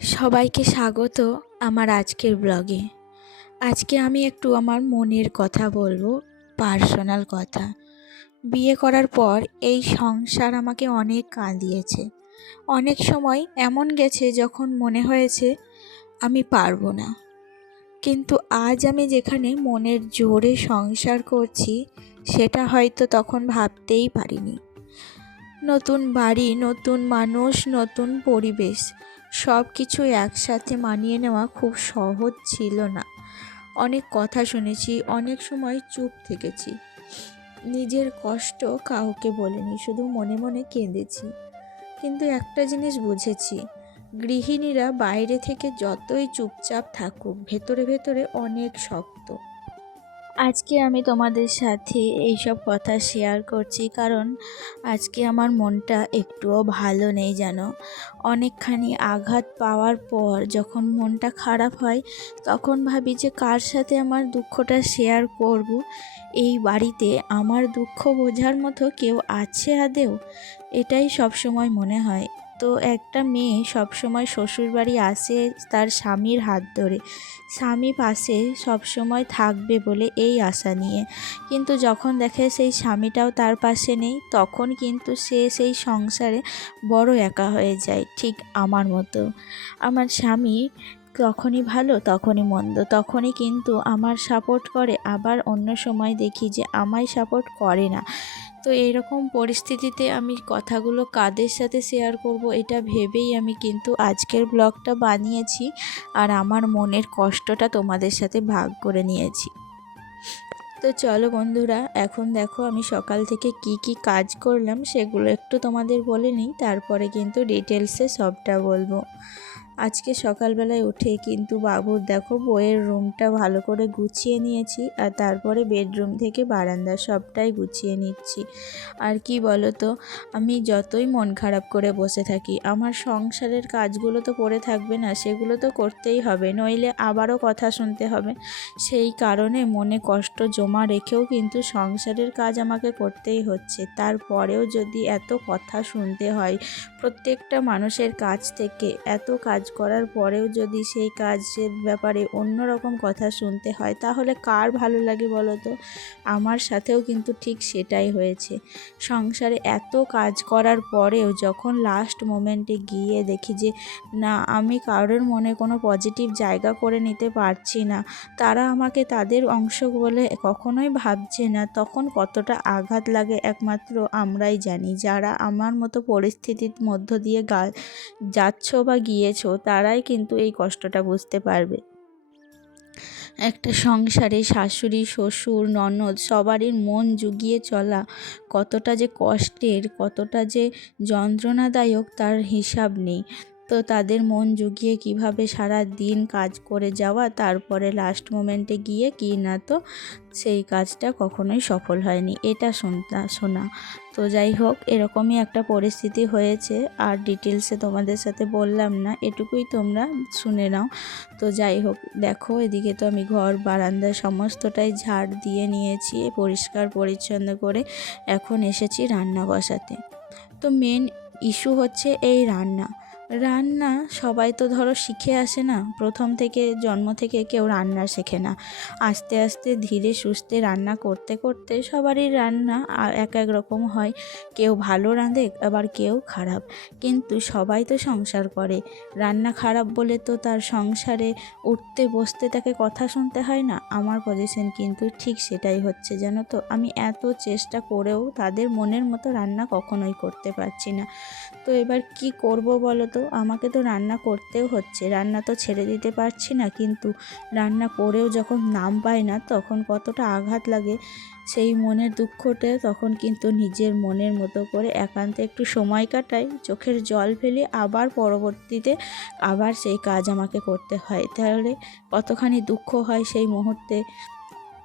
সবাইকে স্বাগত আমার আজকের ব্লগে। আজকে আমি একটু আমার মনের কথা বলবো, পার্সোনাল কথা। বিয়ে করার পর এই সংসার আমাকে অনেক কাঁদিয়েছে। অনেক সময় এমন গেছে যখন মনে হয়েছে আমি পারবো না, কিন্তু আজ আমি যেখানে মনের জোরে সংসার করছি সেটা হয়তো তখন ভাবতেই পারিনি। নতুন বাড়ি, নতুন মানুষ, নতুন পরিবেশ, সব কিছু একসাথে মানিয়ে নেওয়া খুব সহজ ছিল না। অনেক কথা শুনেছি, অনেক সময় চুপ থেকেছি, নিজের কষ্ট কাউকে বলিনি, শুধু মনে মনে কেঁদেছি। কিন্তু একটা জিনিস বুঝেছি, গৃহিণীরা বাইরে থেকে যতই চুপচাপ থাকুক, ভেতরে ভেতরে অনেক শক্ত। আজকে আমি তোমাদের সাথে এইসব কথা শেয়ার করছি কারণ আজকে আমার মনটা একটুও ভালো নেই জানো। অনেকখানি আঘাত পাওয়ার পর যখন মনটা খারাপ হয় তখন ভাবি যে কার সাথে আমার দুঃখটা শেয়ার করব। এই বাড়িতে আমার দুঃখ বোঝার মতো কেউ আছে আদেও? এটাই সবসময় মনে হয়। তো একটা মেয়ে সবসময় শ্বশুরবাড়ি আসে তার স্বামীর হাত ধরে, স্বামী পাশে সবসময় থাকবে বলে এই আশা নিয়ে। কিন্তু যখন দেখে সেই স্বামীটাও তার পাশে নেই, তখন কিন্তু সে সেই সংসারে বড় একা হয়ে যায়, ঠিক আমার মতো। আমার স্বামী তখনই ভালো তখনই মন্দ, তখনই কিন্তু আমার সাপোর্ট করে, আবার অন্য সময় দেখি যে আমায় সাপোর্ট করে না। তো এইরকম পরিস্থিতিতে আমি কথাগুলো কাদের সাথে শেয়ার করব এটা ভেবেই আমি কিন্তু আজকের ব্লগটা বানিয়েছি, আর আমার মনের কষ্টটা তোমাদের সাথে ভাগ করে নিয়েছি। তো চলো বন্ধুরা, এখন দেখো আমি সকাল থেকে কি কি কাজ করলাম সেগুলো একটু তোমাদের বলে নিই, তারপরে কিন্তু ডিটেলসে সবটা বলবো। আজকে সকালবেলায় উঠে কিন্তু বাবুর দেখো বইয়ের রুমটা ভালো করে গুছিয়ে নিয়েছি, আর তারপরে বেডরুম থেকে বারান্দা সবটাই গুছিয়ে নিচ্ছি। আর কি বলো তো, আমি যতই মন খারাপ করে বসে থাকি, আমার সংসারের কাজগুলো তো পড়ে থাকবে না, সেগুলো তো করতেই হবে, নইলে আবারও কথা শুনতে হবে। সেই কারণে মনে কষ্ট জমা রেখেও কিন্তু সংসারের কাজ আমাকে করতেই হচ্ছে। তারপরেও যদি এত কথা শুনতে হয় প্রত্যেকটা মানুষের কাছ থেকে, এত কাজ করার পরেও যদি সেই কাজের ব্যাপারে অন্য রকম কথা শুনতে হয়, তাহলে কার ভালো লাগে বলো তো? আমার সাথেও কিন্তু ঠিক সেটাই হয়েছে। সংসারে এত কাজ করার পরেও যখন লাস্ট মোমেন্টে গিয়ে দেখি যে না, আমি কারোর মনে কোনো পজিটিভ জায়গা করে নিতে পারছি না, তারা আমাকে তাদের অংশ বলে কখনোই ভাবছে না, তখন কতটা আঘাত লাগে একমাত্র আমরাই জানি। যারা আমার মতো পরিস্থিতির মধ্য দিয়ে যাচ্ছ বা গিয়েছো, তারাই কিন্তু এই কষ্টটা বুঝতে পারবে। একটা সংসারে শাশুড়ি, শ্বশুর, ননদ সবারই মন জুগিয়ে চলা কতটা যে কষ্টের, কতটা যে যন্ত্রণাদায়ক তার হিসাব নেই। তো তাদের মন জুগিয়ে কিভাবে সারা দিন কাজ করে যাওয়া, তারপরে লাস্ট মোমেন্টে গিয়ে কি না, তো সেই কাজটা কখনোই সফল হয়নি, এটা শোনা। তো যাই হোক, এরকমই একটা পরিস্থিতি হয়েছে, আর ডিটেলসে তোমাদের সাথে বললাম না, এটুকুই তোমরা শুনে নাও। তো যাই হোক, দেখো এদিকে তো আমি ঘর বারান্দা সমস্তটাই ঝাড় দিয়ে নিয়েছি পরিষ্কার পরিচ্ছন্ন করে। এখন এসেছি রান্না বসাতে। তো মেন ইস্যু হচ্ছে এই রান্না। রান্না সবাই তো ধরো শিখে আসে না, প্রথম থেকে জন্ম থেকে কেউ রান্না শেখে না। আস্তে আস্তে ধীরে সুস্থে রান্না করতে করতে সবারই রান্না এক এক রকম হয়। কেউ ভালো রাঁধে, আবার কেউ খারাপ, কিন্তু সবাই তো সংসার করে। রান্না খারাপ বলে তো তার সংসারে উঠতে বসতে তাকে কথা শুনতে হয় না। আমার পজিশন কিন্তু ঠিক সেটাই হচ্ছে জানো তো। আমি এত চেষ্টা করেও তাদের মনের মতো রান্না কখনোই করতে পারছি না। তো এবার কি করব বলো তো? আমাকে তো রান্না করতেও হচ্ছে, রান্না তো ছেড়ে দিতে পারছি না, কিন্তু রান্না করেও যখন নাম পাই না তখন কতটা আঘাত লাগে। সেই মনের দুঃখটা তখন কিন্তু নিজের মনের মতো করে একান্তে একটু সময় কাটাই, চোখের জল ফেলে আবার পরবর্তীতে আবার সেই কাজ আমাকে করতে হয়। তাহলে কতখানি দুঃখ হয় সেই মুহূর্তে,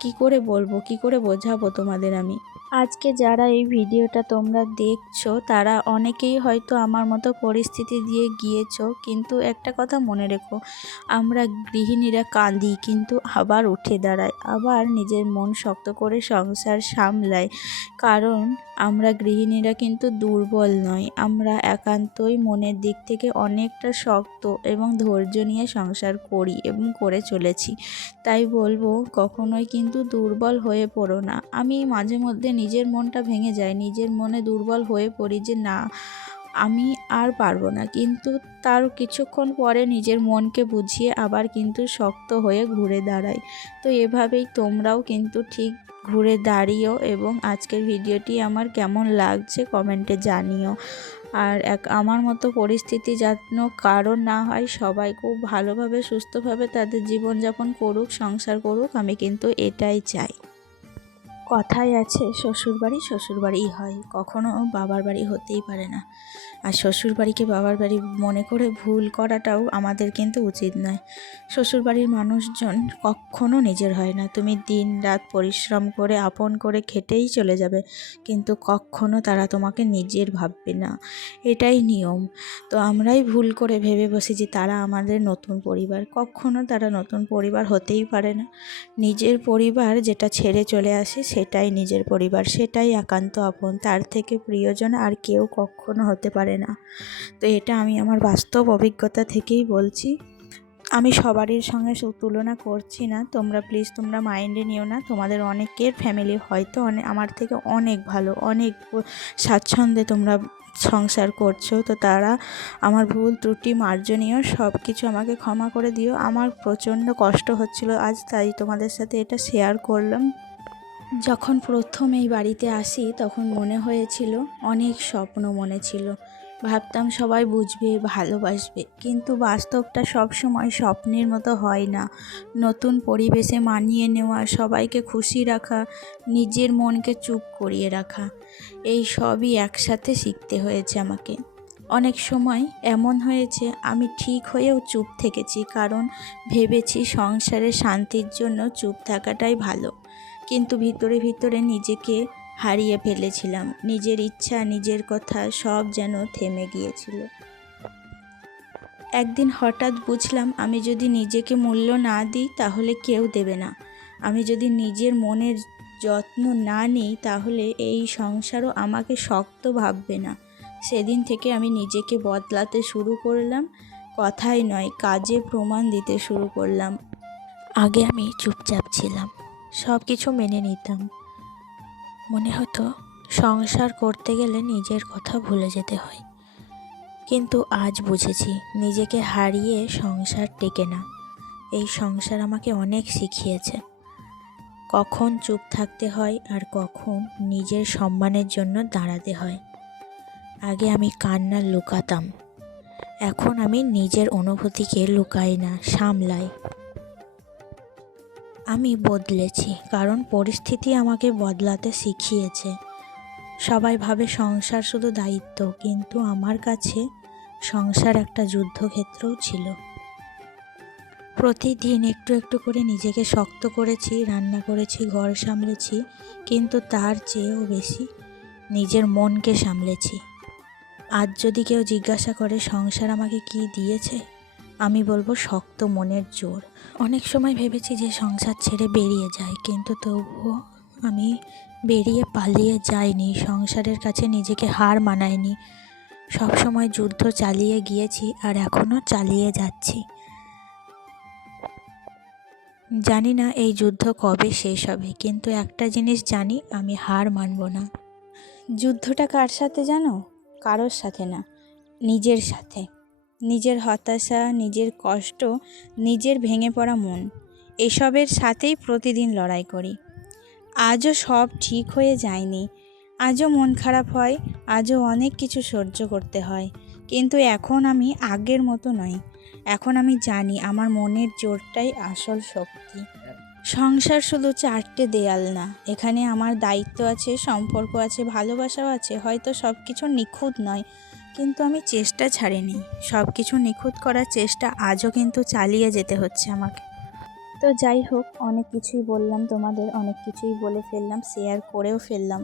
কি করে বলবো, কি করে বোঝাবো তোমাদের আমি। আজকে যারা এই ভিডিওটা তোমরা দেখছো তারা অনেকেই হয়তো আমার মতো পরিস্থিতি দিয়ে গিয়েছো, কিন্তু একটা কথা মনে রেখো, আমরা গৃহিণীরা কাঁদি কিন্তু আবার উঠে দাঁড়াই, আবার নিজের মন শক্ত করে সংসার সামলাই। কারণ আমরা গৃহিণীরা কিন্তু দুর্বল নয়, আমরা একান্তই মনের দিক থেকে অনেকটা শক্ত এবং ধৈর্য নিয়ে সংসার করি এবং করে চলেছি। তাই বলবো কখনোই কিন্তু দুর্বল হয়ে পড়ো না। আমি মাঝে মধ্যে নিজের মনটা ভেঙে যায়, নিজের মনে দুর্বল হয়ে পড়ি যে না আমি আর পারবো না, কিন্তু তার কিছুক্ষণ পরে নিজের মনকে বুঝিয়ে আবার কিন্তু শক্ত হয়ে ঘুরে দাঁড়াই। তো এভাবেই তোমরাও কিন্তু ঠিক ঘুরে দাঁড়িও এবং আজকের ভিডিওটি আমার কেমন লাগছে কমেন্টে জানিও। আর আমার মতো পরিস্থিতি যেন কারণ না হয়, সবাই খুব ভালোভাবে সুস্থভাবে তাদের জীবনযাপন করুক, সংসার করুক, আমি কিন্তু এটাই চাই। কথায় আছে শ্বশুরবাড়ি শ্বশুরবাড়িই হয়, কখনো বাবার বাড়ি হতেই পারে না। আর শ্বশুরবাড়িকে বাবার বাড়ি মনে করে ভুল করাটাও আমাদের কিন্তু উচিত নয়। শ্বশুরবাড়ির মানুষজন কখনো নিজের হয় না। তুমি দিন রাত পরিশ্রম করে আপন করে খেটেই চলে যাবে, কিন্তু কখনো তারা তোমাকে নিজের ভাববে না, এটাই নিয়ম। তো আমরাই ভুল করে ভেবে বসি যে তারা আমাদের নতুন পরিবার, কখনো তারা নতুন পরিবার হতেই পারে না। নিজের পরিবার যেটা ছেড়ে চলে আসে সেটাই নিজের পরিবার, সেটাই একান্ত আপন, তার থেকে প্রিয়জন আর কেউ কখনো হতে পারে না। তো এটা আমি আমার বাস্তব অভিজ্ঞতা থেকেই বলছি। আমি সবারই সঙ্গে তুলনা করছি না, তোমরা প্লিজ তোমরা মাইন্ডে নিও না। তোমাদের অনেকের ফ্যামিলি হয়তো আমার থেকে অনেক ভালো, অনেক স্বাচ্ছন্দ্যে তোমরা সংসার করছো, তো তারা আমার ভুল ত্রুটি মার্জনীয় সব কিছু আমাকে ক্ষমা করে দিও। আমার প্রচণ্ড কষ্ট হচ্ছিল আজ, তাই তোমাদের সাথে এটা শেয়ার করলাম। যখন প্রথম এই বাড়িতে আসি তখন মনে হয়েছিল, অনেক স্বপ্ন মনে ছিল, ভাবতাম সবাই বুঝবে ভালোবাসবে, কিন্তু বাস্তবটা সবসময় স্বপ্নের মতো হয় না। নতুন পরিবেশে মানিয়ে নেওয়া, সবাইকে খুশি রাখা, নিজের মনকে চুপ করিয়ে রাখা, এই সবই একসাথে শিখতে হয়েছে আমাকে। অনেক সময় এমন হয়েছে আমি ঠিক হয়েও চুপ থেকেছি, কারণ ভেবেছি সংসারের শান্তির জন্য চুপ থাকাটাই ভালো, কিন্তু ভিতরে ভিতরে নিজেকে হারিয়ে ফেলেছিলাম। নিজের ইচ্ছা নিজের কথা সব যেন থেমে গিয়েছিল। একদিন হঠাৎ বুঝলাম, আমি যদি নিজেকে মূল্য না দিই তাহলে কেউ দেবে না। আমি যদি নিজের মনের যত্ন না নিই তাহলে এই সংসারও আমাকে শক্ত ভাববে না। সেদিন থেকে আমি নিজেকে বদলাতে শুরু করলাম, কথাই নয় কাজে প্রমাণ দিতে শুরু করলাম। আগে আমি চুপচাপ ছিলাম, সব কিছু মেনে নিতাম, মনে হতো সংসার করতে গেলে নিজের কথা ভুলে যেতে হয়। কিন্তু আজ বুঝেছি নিজেকে হারিয়ে সংসার টেকে না। এই সংসার আমাকে অনেক শিখিয়েছে, কখন চুপ থাকতে হয় আর কখন নিজের সম্মানের জন্য দাঁড়াতে হয়। আগে আমি কান্না লুকাতাম, এখন আমি নিজের অনুভূতিকে লুকাই না, সামলাই। আমি বদলেছি কারণ পরিস্থিতি আমাকে বদলাতে শিখিয়েছে। সবাই ভাবে সংসার শুধু দায়িত্ব, কিন্তু আমার কাছে সংসার একটা যুদ্ধক্ষেত্রও ছিল। প্রতিদিন একটু একটু করে নিজেকে শক্ত করেছি, রান্না করেছি, ঘর সামলেছি, কিন্তু তার চেয়েও বেশি নিজের মনকে সামলেছি। আজ যদি কেউ জিজ্ঞাসা করে সংসার আমাকে কি দিয়েছে, আমি বলবো শক্ত মনের জোর। অনেক সময় ভেবেছি যে সংসার ছেড়ে বেরিয়ে যায়, কিন্তু তবুও আমি বেরিয়ে পালিয়ে যাইনি, সংসারের কাছে নিজেকে হার মানাইনি। সবসময় যুদ্ধ চালিয়ে গিয়েছি আর এখনও চালিয়ে যাচ্ছি। জানি না এই যুদ্ধ কবে শেষ হবে, কিন্তু একটা জিনিস জানি, আমি হার মানব না। যুদ্ধটা কার সাথে জানো? কারোর সাথে না, নিজের সাথে। নিজের হতাশা, নিজের কষ্ট, নিজের ভেঙে পড়া মন, এসবের সাথেই প্রতিদিন লড়াই করি। আজও সব ঠিক হয়ে যায়নি, আজও মন খারাপ হয়, আজও অনেক কিছু সহ্য করতে হয়, কিন্তু এখন আমি আগের মতো নই। এখন আমি জানি আমার মনের জোরটাই আসল শক্তি। সংসার শুধু 4টে দেয়াল না, এখানে আমার দায়িত্ব আছে, সম্পর্ক আছে, ভালোবাসাও আছে। হয়তো সব কিছু নিখুঁত নয়, কিন্তু আমি চেষ্টা ছাড়িনি। সব কিছু নিখুঁত করার চেষ্টা আজও কিন্তু চালিয়ে যেতে হচ্ছে আমাকে। তো তো যাই হোক, অনেক কিছুই বললাম তোমাদের, অনেক কিছুই বলে ফেললাম, শেয়ার করেও ফেললাম।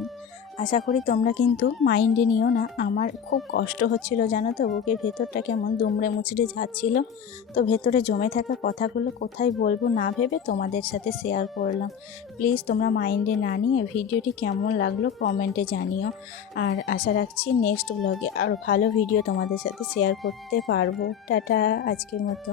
আশা করি তোমরা কিন্তু মাইন্ডে নিও না। আমার খুব কষ্ট হচ্ছিল জানো তো, বুকের ভেতরটা কেমন দুমড়ে মুচড়ে যাচ্ছিল। তো ভেতরে জমে থাকা কথাগুলো কোথায় বলবো না ভেবে তোমাদের সাথে শেয়ার করলাম। প্লিজ তোমরা মাইন্ডে না নিয়ে ভিডিওটি কেমন লাগলো কমেন্টে জানিও। আর আশা রাখছি নেক্সট ব্লগে আরও ভালো ভিডিও তোমাদের সাথে শেয়ার করতে পারবো। টাটা, আজকের মতো।